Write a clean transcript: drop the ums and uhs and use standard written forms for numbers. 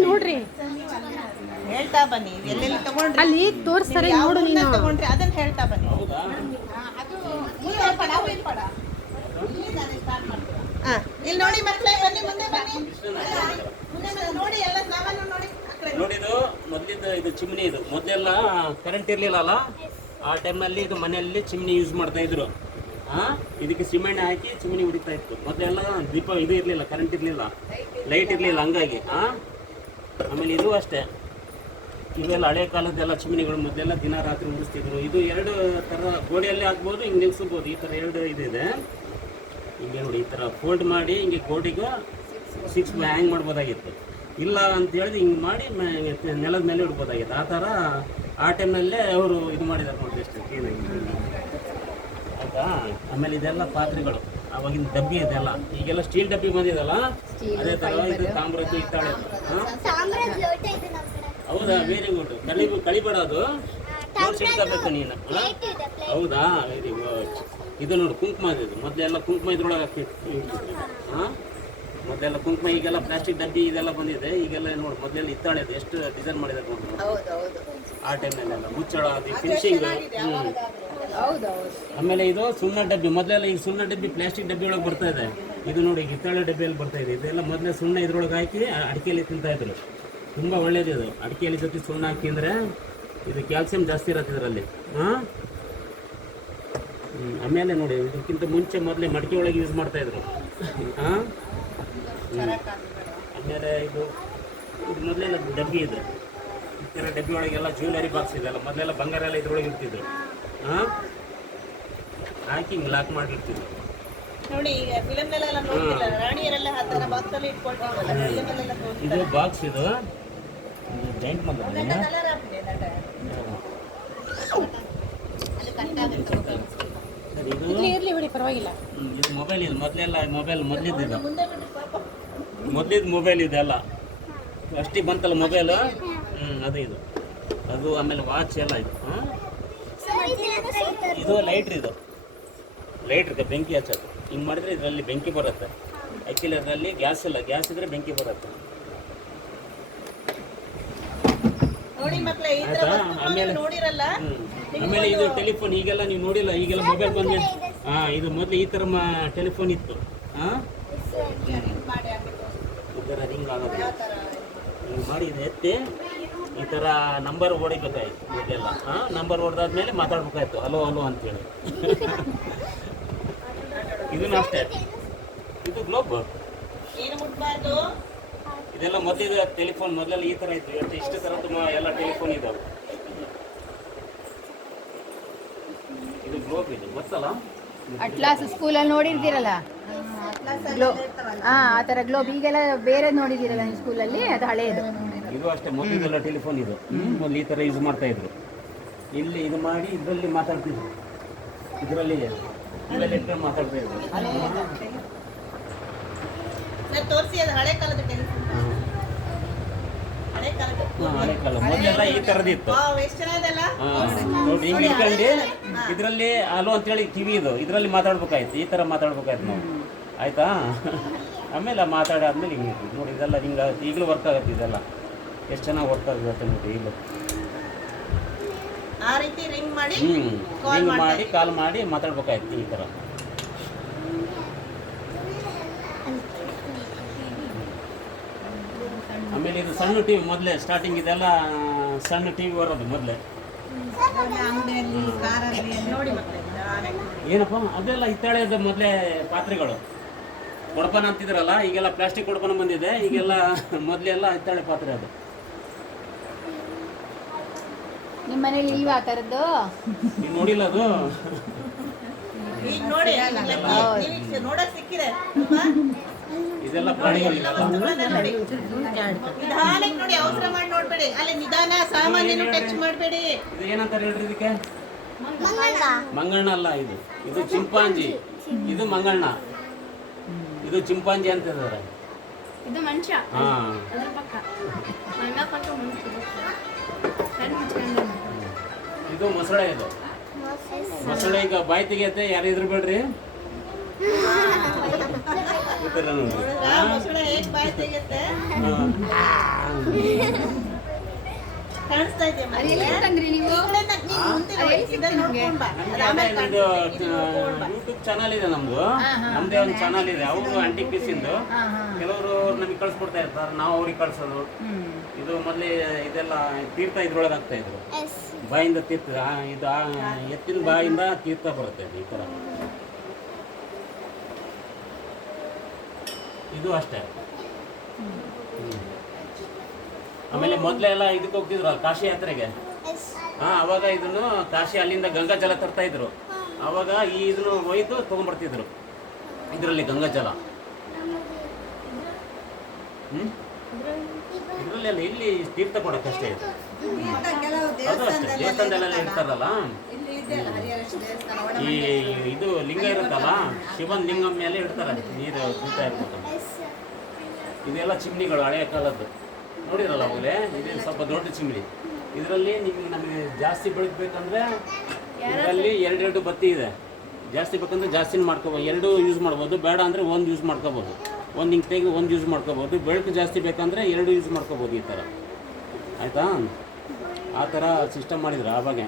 ನೋಡ್ರಿ ಹೇಳ್ತಾ ಬನ್ನಿ ಎಲ್ಲೆಲ್ಲಿ ತಗೊಂಡ್ರಿ ಅಲ್ಲಿ ತೋರಿಸ್ತಾರೆ ನೋಡು ನೀನು ತಗೊಂಡ್ರಿ ಅದನ್ನ ಹೇಳ್ತಾ ಬನ್ನಿ. ಇಲ್ಲಿ ನೋಡಿ ಮಕ್ಕಳೇ ಬನ್ನಿ ಮುಂದೆ ಬನ್ನಿ ನೋಡಿ ಎಲ್ಲ ಸಾಮಾನು ನೋಡಿ. ನೋಡಿದು ಮೊದಲಿದ್ದು ಇದು ಚಿಮ್ನಿ. ಇದು ಮೊದಲೆಲ್ಲ ಕರೆಂಟ್ ಇರಲಿಲ್ಲ ಅಲ್ಲ, ಆ ಟೈಮಲ್ಲಿ ಇದು ಮನೆಯಲ್ಲಿ ಚಿಮ್ನಿ ಯೂಸ್ ಮಾಡ್ತಾ ಇದ್ರು. ಇದಕ್ಕೆ ಸಿಮೆಂಟ್ ಹಾಕಿ ಚಿಮ್ನಿ ಹೊಡಿತಾ ಇತ್ತು. ಮೊದಲೆಲ್ಲ ದೀಪ ಇದು ಇರಲಿಲ್ಲ, ಕರೆಂಟ್ ಇರಲಿಲ್ಲ, ಲೈಟ್ ಇರಲಿಲ್ಲ, ಹಂಗಾಗಿ ಆಮೇಲೆ ಇದು ಅಷ್ಟೇ. ಇವೆಲ್ಲ ಹಳೆ ಕಾಲದ್ದೆಲ್ಲ ಚಿಮ್ನಿಗಳು ಮೊದಲೆಲ್ಲ ದಿನ ರಾತ್ರಿ ಉರಿಸ್ತಿದ್ರು. ಇದು ಎರಡು ಥರ ಗೋಡೆಯಲ್ಲೇ ಹಾಕ್ಬೋದು, ಹಿಂಗೆ ನಿಲ್ಸ್ಬೋದು. ಈ ಥರ ಎರಡು ಇದಿದೆ. ಹಿಂಗೆ ನೋಡಿ ಈ ಥರ ಫೋಲ್ಡ್ ಮಾಡಿ ಹಿಂಗೆ ಗೋಡೆಗೂ 6 ಹ್ಯಾಂಗ್ ಮಾಡ್ಬೋದಾಗಿತ್ತು. ಇಲ್ಲ ಅಂತ ಹೇಳಿದ್ರೆ ಹಿಂಗೆ ಮಾಡಿ ನೆಲದ ಮೇಲೆ ಇಡ್ಬೋದಾಗಿತ್ತು. ಆ ಥರ ಆ ಟೈಮ್ನಲ್ಲೇ ಅವರು ಇದು ಮಾಡಿದ್ದಾರೆ ನೋಡಿರಿ, ಎಷ್ಟು ಕ್ಲೀನಾಗಿ ಆಯಿತಾ. ಆಮೇಲೆ ಇದೆಲ್ಲ ಪಾತ್ರೆಗಳು, ಆವಾಗಿನ ಡಬ್ಬಿ ಇದೆಲ್ಲ. ಈಗೆಲ್ಲ ಸ್ಟೀಲ್ ಡಬ್ಬಿ ಬಂದಿದೆಲ್ಲ, ಅದೇ ಥರ ಇದು ತಾಮ್ರದ್ದು ಇತ್ತಾಳೆ. ಹೌದಾ, ವೆರಿ ಗುಡ್. ಕಳಿಬೇಡ, ಅದು ತೋರಿಸಿಡ್ಕೋಬೇಕು ನೀನು. ಹೌದಾ, ವೆರಿ ಗುಡ್. ಇದು ನೋಡಿ ಕುಂಕುಮ ಇದು. ಮೊದಲೆಲ್ಲ ಕುಂಕುಮ ಇದ್ರೊಳಗೆ ಹಾಕ್ತಿತ್ತು. ಮೊದಲೆಲ್ಲ ಕುಂಕುಮ, ಈಗೆಲ್ಲ ಪ್ಲಾಸ್ಟಿಕ್ ಡಬ್ಬಿ ಇದೆಲ್ಲ ಬಂದಿದೆ. ಈಗೆಲ್ಲ ನೋಡಿ ಮೊದಲೆಲ್ಲ ಇತ್ತಾಳೆ ಅದು ಎಷ್ಟು ಡಿಸೈನ್ ಮಾಡಿದ್ದಾರೆ ನೋಡಿ. ಆ ಟೈಮ್ನಲ್ಲೆಲ್ಲ ಮುಚ್ಚಳ, ಅದು ಫಿನಿಶಿಂಗ್. ಆಮೇಲೆ ಇದು ಸುಣ್ಣ ಡಬ್ಬಿ. ಮೊದಲೆಲ್ಲ ಈಗ ಸುಣ್ಣ ಡಬ್ಬಿ ಪ್ಲಾಸ್ಟಿಕ್ ಡಬ್ಬಿ ಒಳಗೆ ಬರ್ತಾ ಇದೆ. ಇದು ನೋಡಿ ಹಿತ್ತಾಳೆ ಡಬ್ಬಿಯಲ್ಲಿ ಬರ್ತಾ ಇದೆ. ಇದೆಲ್ಲ ಮೊದಲೇ ಸುಣ್ಣ ಇದ್ರೊಳಗೆ ಹಾಕಿ ಅಡಿಕೆಯಲ್ಲಿ ತಿಂತಾಯಿದ್ರು. ತುಂಬ ಒಳ್ಳೇದು ಇದು. ಅಡಿಕೆಯಲ್ಲಿ ಜೊತೆ ಸುಣ್ಣ ಹಾಕಿ ಅಂದರೆ ಇದು ಕ್ಯಾಲ್ಸಿಯಂ ಜಾಸ್ತಿ ಇರುತ್ತೆ ಇದರಲ್ಲಿ. ಆಮೇಲೆ ನೋಡಿ ಇದಕ್ಕಿಂತ ಮುಂಚೆ ಮೊದಲೇ ಮಡಿಕೆ ಒಳಗೆ ಯೂಸ್ ಮಾಡ್ತಾಯಿದ್ರು. ಆಮೇಲೆ ಇದು ಮೊದಲೆಲ್ಲ ಡಬ್ಬಿ ಇದೆ. ಈ ಥರ ಡಬ್ಬಿ ಒಳಗೆಲ್ಲ ಜ್ಯುವೆಲರಿ ಬಾಕ್ಸ್ ಇದೆಲ್ಲ. ಮೊದಲೆಲ್ಲ ಬಂಗಾರ ಎಲ್ಲ ಇದ್ರೊಳಗೆ ಇರ್ತಿದ್ರು. ಹಾಕಿ ಹಿಂಗೆ ಲಾಕ್ ಮಾಡಿರ್ತಿದ್ರು ನೋಡಿ. ಈಗ ಫಿಲಮ್ನೆಲ್ಲ ನೋಡ್ತಿಲ್ಲ, ರಾಣಿಯರೆಲ್ಲ ಆ ಥರ ಬಾಕ್ಸ್ ಅಲ್ಲಿ ಇಟ್ಕೊಳ್ತಾರಲ್ಲ, ಫಿಲಮ್ನೆಲ್ಲ ತೋರಿಸ್ತಾರೆ. ಇದು ಬಾಕ್ಸ್, ಇದು ಜಾಯಿಂಟ್ ಮಾಡಿದ್ರೆ ಕಲರ್ ಆಗ್ತಿದೆ ನಟ. ಇರ್ಲಿ ಬಿಡಿ, ಪರವಾಗಿಲ್ಲ. ಇದು ಮೊಬೈಲ್. ಇದು ಮೊದಲೆಲ್ಲ ಮೊಬೈಲ್ ಮೊದಲಿದ್ದು ಮುಂದೆ ಬಿಟ್ಟು ಪಾಪ ಮೊದಲಿದ್ದು ಮೊಬೈಲ್ ಇದೆಲ್ಲ ಅಷ್ಟಿಗೆ ಬಂತಲ್ಲ ಮೊಬೈಲು. ಅದು ಇದು ಅದು. ಆಮೇಲೆ ವಾಚ್ ಎಲ್ಲ ಇದು. ಇದು ಲೈಟ್ರ್. ಇದು ಲೈಟ್ರಿಗೆ ಬೆಂಕಿ ಹಚ್ಚೋದು. ಹಿಂಗೆ ಮಾಡಿದ್ರೆ ಇದರಲ್ಲಿ ಬೆಂಕಿ ಬರುತ್ತೆ. ಆ್ಯಕ್ಚುಲಿ ಅದರಲ್ಲಿ ಗ್ಯಾಸ್ ಇಲ್ಲ, ಗ್ಯಾಸ್ ಇದ್ರೆ ಬೆಂಕಿ ಬರುತ್ತೆ. ನೋಡಿ ಮಕ್ಕಳೇ, ಈ ಥರ ವಸ್ತುಗಳು ನೋಡಿರಲ್ಲ. ಆಮೇಲೆ ಇದು ಟೆಲಿಫೋನ್. ಈಗೆಲ್ಲ ನೀವು ನೋಡಿಲ್ಲ, ಈಗೆಲ್ಲ ಮೊಬೈಲ್ ಬಂದು. ಇದು ಮೊದಲು ಈ ಥರ ಟೆಲಿಫೋನ್ ಇತ್ತು. ಈ ಥರ ರಿಂಗ್ ಆಗೋದು. ಹಿಂಗೆ ಮಾಡಿ ಇದು ಎತ್ತಿ ಈ ಥರ ನಂಬರ್ ಹೊಡಿಬೇಕಾಯ್ತು ಮೊದಲೆಲ್ಲ. ನಂಬರ್ ಹೊಡೆದಾದ್ಮೇಲೆ ಮಾತಾಡ್ಬೇಕಾಯ್ತು, ಹಲೋ ಹಲೋ ಅಂತೇಳಿ. ಇದನ್ನು ಅಷ್ಟೇ. ಇದು ಗ್ಲೋಬ್. ಏನು ಮುಟ್ಬಾರ್ದು. ಇದೆಲ್ಲ ಮೊದಲಿದೆ ಟೆಲಿಫೋನ್. ಮೊದಲೆಲ್ಲ ಈ ಥರ ಇತ್ತು. ಇವತ್ತು ಇಷ್ಟು ಥರದ್ದು ಎಲ್ಲ ಟೆಲಿಫೋನ್ ಇದ್ದಾವೆ. ಇದು ಗ್ಲೋಬ್. ಇದು ಗೊತ್ತಲ್ಲ, ಅಟ್ಲಾಸ್ ಸ್ಕೂಲಲ್ಲಿ ನೋಡಿರ್ತೀರಲ್ಲ, ಗ್ಲೋಬ್. ಆ ಥರ ಗ್ಲೋಬ್. ಈಗೆಲ್ಲ ಬೇರೆ ನೋಡಿದ್ದೀರಲ್ಲ ನೀವು ಸ್ಕೂಲಲ್ಲಿ, ಅದು ಹಳೆಯದು. ಇದು ಅಷ್ಟೇ. ಮೊದಲಿದೆಲ್ಲ ಟೆಲಿಫೋನ್. ಇದು ಮೊದಲು ಈ ಥರ ಯೂಸ್ ಮಾಡ್ತಾ ಇದ್ರು. ಇಲ್ಲಿ ಇದು ಮಾಡಿ ಇದರಲ್ಲಿ ಮಾತಾಡ್ತಿದ್ರು. ಇದರಲ್ಲಿ ಇವೆಲ್ಲ ಇಟ್ಕೊಂಡು ಮಾತಾಡ್ತಾ ಇದ್ರು. ಸರ್ ತೋರಿಸಿ, ಅದು ಹಳೆ ಕಾಲದ ಟೆಲಿಫೋನ್. ಹಳೆ ಕಾಲದ. ಹಳೆ ಕಾಲ ಮೊದಲೆಲ್ಲ ಈ ಥರದ್ದು ಇತ್ತು. ಎಷ್ಟು ಚೆನ್ನಾಗಲ್ಲ ನೋಡಿ. ಹಿಂಗೆ ಇಟ್ಕೊಂಡು ಇದರಲ್ಲಿ ಹಲೋ ಅಂತೇಳಿ ಕಿವಿ ಇದು ಇದರಲ್ಲಿ ಮಾತಾಡ್ಬೇಕಾಯ್ತು. ಈ ಥರ ಮಾತಾಡ್ಬೇಕಾಯ್ತು ನಾವು, ಆಯಿತಾ. ಆಮೇಲೆ ಮಾತಾಡಾದ್ಮೇಲೆ ಹಿಂಗೆ ನೋಡಿ. ಇದೆಲ್ಲ ಹಿಂಗೆ ಈಗಲೂ ವರ್ಕ್ ಆಗುತ್ತೆ. ಇದೆಲ್ಲ ಎಷ್ಟು ಚೆನ್ನಾಗಿ ವರ್ಕ್ ಆಗುತ್ತೆ ನೋಡಿ ಈಗಲೂ. ಆ ರೀತಿ ರಿಂಗ್ ಮಾಡಿ ರಿಂಗ್ ಮಾಡಿ ಕಾಲ್ ಮಾಡಿ ಮಾತಾಡ್ಬೇಕಾಯ್ತು ಈ ಥರ. ಆಮೇಲೆ ಇದು ಸಣ್ಣ ಟಿ ವಿ. ಮೊದಲೇ ಸ್ಟಾರ್ಟಿಂಗ್ ಇದೆಲ್ಲ ಸಣ್ಣ ಟಿ ವಿ ಬರೋದು ಮೊದಲೇ. ಏನಪ್ಪ ಅದೆಲ್ಲ ಹಿತ್ತಾಳೆದ ಮೊದಲೇ ಪಾತ್ರೆಗಳು. ಕೊಡಪನ ಅಂತಿದ್ರಲ್ಲ, ಈಗೆಲ್ಲ ಪ್ಲಾಸ್ಟಿಕ್ ಕೊಡಪನ ಬಂದಿದೆ. ಈಗೆಲ್ಲ ಮೊದಲೆಲ್ಲ ಹಿತ್ತಾಳೆ ಪಾತ್ರೆ. ಅದು ನಿಮ್ಮ ಮನೇಲಿ ಇಲ್ವಾ ಆ ಥರದ್ದು? ನೀವು ನೋಡಿಲ್ಲ ಅದು? ಈಗ ನೋಡಿ ನೋಡಕ್ ಸಿಕ್ಕಿದೆ. ಇದೆಲ್ಲ ಪ್ರಾಣಿಗಳು. ನಿಧಾನಕ್ಕೆ ನೋಡಿ, ಅವಸರ ಮಾಡಿ ನೋಡ್ಬೇಡಿ. ಅಲ್ಲಿ ನಿಧಾನ, ಸಾಮಾನ್ಯನು ಟಚ್ ಮಾಡಬೇಡಿ. ಇದು ಏನಂತಾರೆ ಹೇಳ್ರಿ ಇದಕ್ಕೆ? ಮಂಗಣ್ಣ ಅಲ್ಲ, ಇದು ಇದು ಚಿಂಪಾಂಜಿ. ಇದು ಮಂಗಣ್ಣ, ಇದು ಚಿಂಪಾಂಜಿ ಅಂತ ಇದ್ದಾರೆ. ಇದು ಮನುಷ್ಯ. ಇದು ಮೊಸಳೆ. ಇದು ಮೊಸಳೆ. ಈಗ ಬಾಯಿ ತೆಗಿಯತ್ತೆ, ಯಾರು ಇದ್ರ ಬೇಡ್ರಿ. ನೋಡ್ತೀರ ನೋಡಿ. ಮೊಸಳೆ ಹೇಗ್ ಬಾಯಿ ತೆಗೆಯುತ್ತೆ ಕಾಣಿಸ್ತಾ ಇದೆ ಅದು ಎಲ್ಲಿ ತಂದ್ರಿ ನೀವು ಯೂಟ್ಯೂಬ್ ಚಾನಲ್ ಇದೆ ನಮ್ದು, ನಮ್ದೇ ಒಂದು ಚಾನಲ್ ಇದೆ. ಅವರು ಆಂಟಿಕ್ ಪೀಸ್ ಇಂದು ಕೆಲವರು ನಮಗೆ ಕಳ್ಸಿಕೊಡ್ತಾ ಇರ್ತಾರೆ, ನಾವು ಅವ್ರಿಗೆ ಕಳ್ಸೋದು. ಇದು ಮೊದಲೇ ಇದೆಲ್ಲ ತೀರ್ಥ ಇದ್ರೊಳಗೆ ಆಗ್ತಾ ಇದ್ರು, ಬಾಯಿಂದ ತೀರ್ಥ ಇದು ಎತ್ತಿನ ಬಾಯಿಂದ ತೀರ್ಥ ಬರುತ್ತೆ ಇದು ಈ ಥರ. ಇದು ಅಷ್ಟೇ. ಆಮೇಲೆ ಮೊದಲೆಲ್ಲ ಇದಕ್ಕೆ ಹೋಗ್ತಿದ್ರು ಕಾಶಿ ಯಾತ್ರೆಗೆ. ಅವಾಗ ಇದನ್ನು ಕಾಶಿ ಅಲ್ಲಿಂದ ಗಂಗಾ ಜಲ ತರ್ತಾ ಇದ್ರು. ಅವಾಗ ಈ ಇದನ್ನು ಒಯ್ದು ತೊಗೊಂಡ್ಬರ್ತಿದ್ರು ಇದರಲ್ಲಿ ಗಂಗಾ ಜಲ. ಇದರಲ್ಲಿ ಅಲ್ಲ, ಇಲ್ಲಿ ತೀರ್ಥ ಕೊಡೋಕ್ಕಷ್ಟೇ ಇದು. ಅದು ಅಷ್ಟೇ, ದೇವಸ್ಥಾನದಲ್ಲೆಲ್ಲ ಇರ್ತಾರಲ್ಲ, ಈ ಇದು ಲಿಂಗ ಇರುತ್ತಲ್ಲ, ಶಿವನ್ ಲಿಂಗಂ ಮೇಲೆ ಇಡ್ತಾರೆ ನೀರು ಕೂತಾ ಇರ್ಬೇಕು. ಇದೆಲ್ಲ ಚಿಮ್ನಿಗಳು ಹಳೆಯ ಕಾಲದ್ದು ನೋಡಿರಲ್ಲ ಅವಾಗಲೇ. ಇದು ಸ್ವಲ್ಪ ದೊಡ್ಡ ಚಿಮ್ನಿ. ಇದರಲ್ಲಿ ನಮಗೆ ಜಾಸ್ತಿ ಬೆಳಗ್ಬೇಕಂದ್ರೆ ಇದರಲ್ಲಿ ಎರಡೆರಡು ಬತ್ತಿ ಇದೆ. ಜಾಸ್ತಿ ಬೇಕಂದ್ರೆ ಜಾಸ್ತಿನ ಮಾಡ್ಕೋಬೋದು, ಎರಡು ಯೂಸ್ ಮಾಡ್ಬೋದು. ಬೇಡ ಅಂದರೆ ಒಂದು ಯೂಸ್ ಮಾಡ್ಕೋಬೋದು, ಒಂದು ಹಿಂಗೆ ತೆಗೆ ಒಂದು ಯೂಸ್ ಮಾಡ್ಕೋಬೋದು. ಬೆಳಕು ಜಾಸ್ತಿ ಬೇಕಂದರೆ ಎರಡು ಯೂಸ್ ಮಾಡ್ಕೋಬೋದು ಈ ಥರ. ಆಯಿತಾ? ಆ ಥರ ಸಿಸ್ಟಮ್ ಮಾಡಿದ್ರು ಆವಾಗೆ.